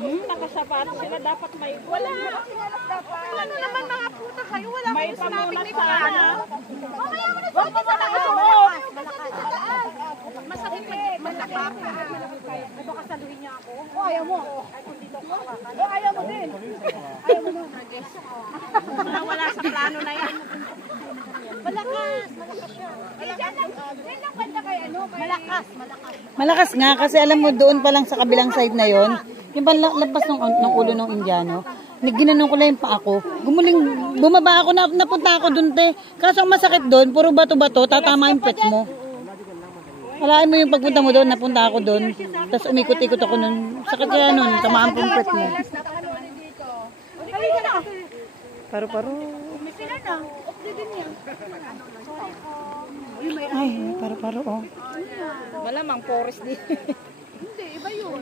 Nakasapatos sila, dapat may... Wala. Ano naman mga puta kayo? Wala kayo sinabing ni Paano. Mamaya mo na sa akin sa taas. Masakit malakap. Ay, baka saluhin niya ako. O, ayaw mo. Ay, kung dito ako akakan. O, ayaw mo din. Ayaw mo na. Wala sa plano na yan. Malakas. Malakas siya. Yan lang banda kay ano. Malakas. Malakas nga kasi alam mo doon pa lang sa kabilang side na yon, yung panlampas ng ulo ng Indiano, ginanong ko lang yung pa ako. Bumaba ako, napunta ako doon te. Kaso ang masakit doon, puro bato-bato, tatama yung pet mo. Walain mo yung pagpunta mo doon, napunta ako doon. Tapos umikot-ikot ako noon. Sakit kaya noon, tamaan po yung pet mo. Paru-paro. Ay, paru-paro oh. Malamang forest din. Hindi, iba yun.